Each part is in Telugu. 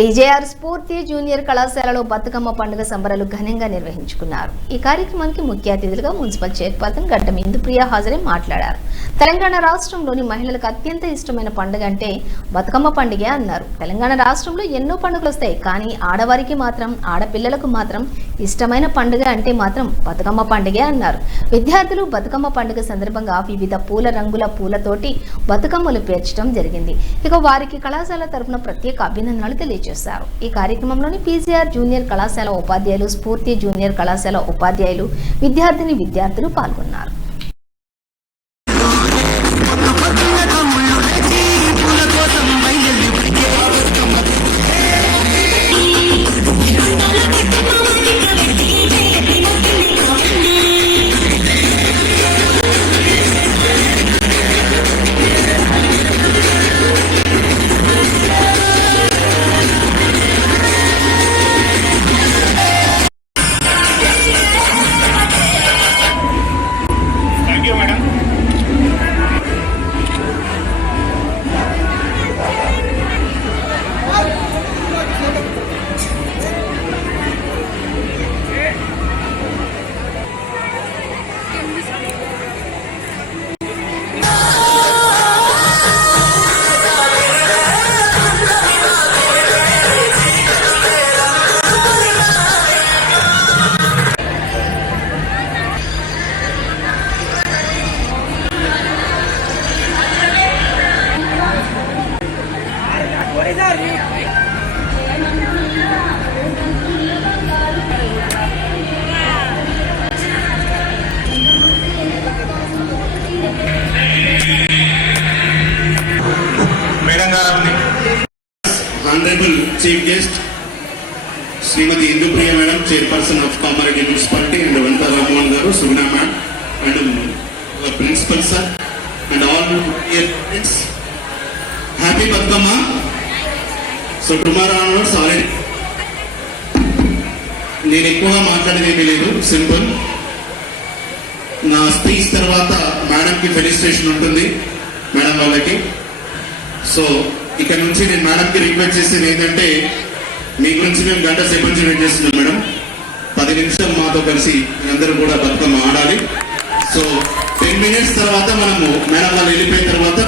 పీజేఆర్ స్ఫూర్తి జూనియర్ కళాశాలలో బతుకమ్మ పండుగ సంబరాలు ఘనంగా నిర్వహించుకున్నారు. ఈ కార్యక్రమానికి ముఖ్య అతిథులుగా మున్సిపల్ చైర్పర్సన్ గడ్డం ఇందుప్రియ హాజరై మాట్లాడారు. తెలంగాణ రాష్ట్రంలోని మహిళలకు అత్యంత ఇష్టమైన పండుగ అంటే బతుకమ్మ పండుగే అన్నారు. తెలంగాణ రాష్ట్రంలో ఎన్నో పండుగలు వస్తాయి కానీ ఆడవారికి మాత్రం ఆడపిల్లలకు మాత్రం ఇష్టమైన పండుగ అంటే మాత్రం బతుకమ్మ పండుగే అన్నారు. విద్యార్థులు బతుకమ్మ పండుగ సందర్భంగా వివిధ పూల రంగుల పూలతోటి బతుకమ్మలు పేర్చడం జరిగింది. ఇక వారికి కళాశాల తరఫున ప్రత్యేక అభినందనలు తెలియజేశారు. ఈ కార్యక్రమంలోని పీసీఆర్ జూనియర్ కళాశాల ఉపాధ్యాయులు స్ఫూర్తి జూనియర్ కళాశాల ఉపాధ్యాయులు విద్యార్థిని విద్యార్థులు పాల్గొన్నారు. Honourable chief guest Shrimati Induprya madam chairperson of Kamareddy municipality and Vanitha Rammohan garu Suguna madam and principal sir and all years happy Bathukamma. So tomorrow sorry. నేను ఎక్కువగా మాట్లాడేది లేదు సింపుల్. నా స్పీచ్ తర్వాత మేడంకి ఫెలిస్టేషన్ ఉంటుంది మేడం వాళ్ళకి. సో ఇక్కడ నుంచి నేను మేడంకి రిక్వెస్ట్ చేసేది ఏంటంటే మీ గురించి మేము గంట సేపు నుంచి వెయిట్ చేస్తున్నాం మేడం. పది నిమిషం మాతో కలిసి అందరూ కూడా బతుకమ్మ ఆడాలి. సో టెన్ మినిట్స్ తర్వాత మనము మేడం వాళ్ళు వెళ్ళిపోయిన తర్వాత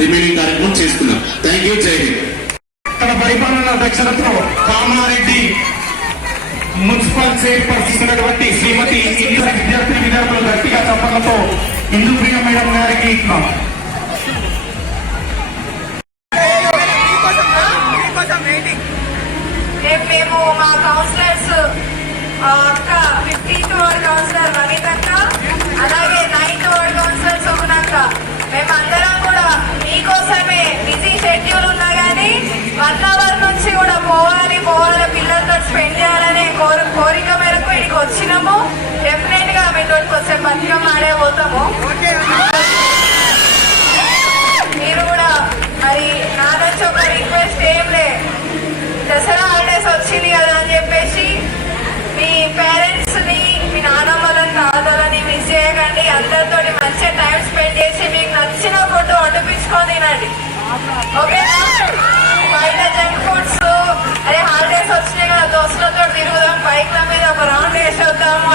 రిమైనింగ్ కార్యక్రమం చేసుకుందాం థ్యాంక్ యూ జై హింద్ తన పరిపాలన దక్షతతో కామారెడ్డి మున్సిపల్ చైర్పర్సన్ శ్రీమతి ఇంద్ర విద్యార్థి విద్యార్థులు గట్టిగా చెప్పడంతో ఇందుప్రియ మేడం గారికి మేము మా కౌన్సిలర్స్ అక్క ఫిఫ్టీన్త్ వార్డ్ కౌన్సిలర్ వనిత అక్క అలాగే నైన్త్ వార్డ్ కౌన్సిలర్ సుగుణక్క మేమందరం కూడా మీకోసమే బిజీ షెడ్యూల్ ఉన్నా కానీ వన్ అవర్ నుంచి కూడా పోవాలి పోవాలి పిల్లలతో స్పెండ్ చేయాలనే కోరి కోరిక మేరకు ఇక్కడికి వచ్చినాము. డెఫినెట్గా మీతో కొంచెం బతుకమ్మ ఆడే పోతాము.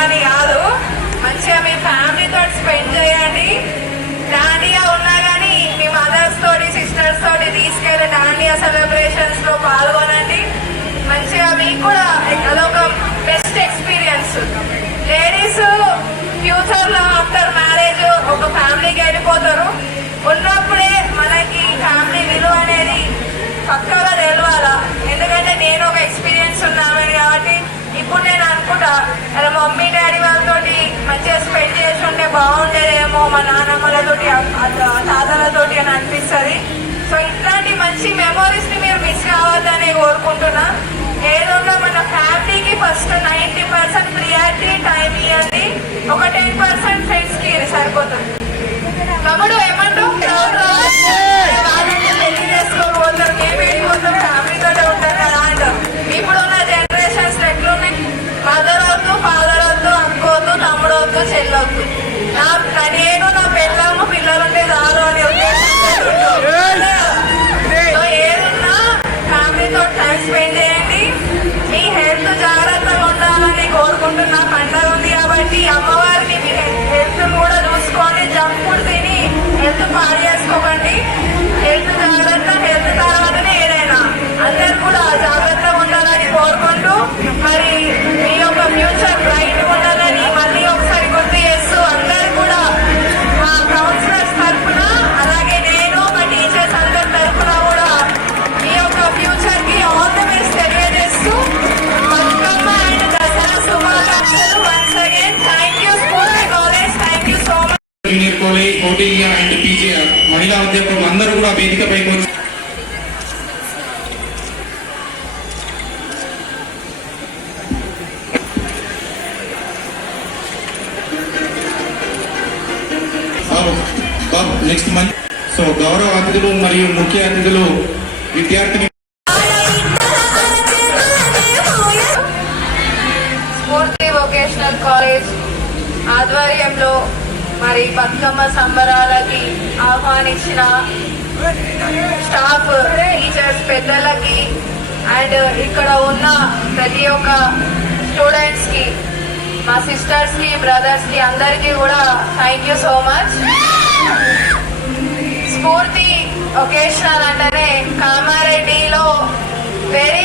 అని కాదు. మంచిగా మీ ఫ్యామిలీ తోటి స్పెండ్ చేయండి. దాండియా ఉన్నా కానీ మీ మదర్స్ తోటి సిస్టర్స్ తోటి తీసుకెళ్ళి దాండియా సెలబ్రేషన్స్లో పాల్గొనండి. మంచిగా మీకు కూడా అదొక బెస్ట్ ఎక్స్పీరియన్స్ లేడీస్ ఫ్యూచర్లో ఆఫ్టర్ మ్యారేజ్ ఒక ఫ్యామిలీకి వెళ్ళిపోతారు. ఉన్నప్పుడే మనకి ఫ్యామిలీ విలువ అనేది పక్కగా తెలవాలా? ఎందుకంటే నేను ఒక ఎక్స్పీరియన్స్ ఉన్నామని అలా మమ్మీ డాడీ వాళ్ళతోటి మంచిగా స్పెండ్ చేసి ఉంటే బాగుండేదేమో మా నాన్నమ్మలతోటి తాతలతోటి అని అనిపిస్తుంది. సో ఇట్లాంటి మంచి మెమోరీస్ని మీరు మిస్ కావద్దని కోరుకుంటున్నా. ఏదున్నా మన ఫ్యామిలీకి first ninety percent priority time ఇవ్వండి. ఒక టెన్ పర్సెంట్ ఫ్రెండ్స్కి ఇది సరిపోతుంది. తమ్ముడు ఏమంటావు? నెక్స్ట్ మంత్ సో గౌరవ అతిథులు మరియు ముఖ్య అతిథులు విద్యార్థిని స్ఫూర్తి వొకేషనల్ కాలేజ్ ఆధ్వర్యంలో మరి బతుకమ్మ సంబరాలకి ఆహ్వానించిన స్టాఫ్ టీచర్స్ పెద్దలకి అండ్ ఇక్కడ ఉన్న ప్రతి ఒక్క స్టూడెంట్స్కి మా సిస్టర్స్కి బ్రదర్స్కి అందరికీ కూడా thank you so much Spoorthi vocational అంటేనే కామారెడ్డిలో వెరీ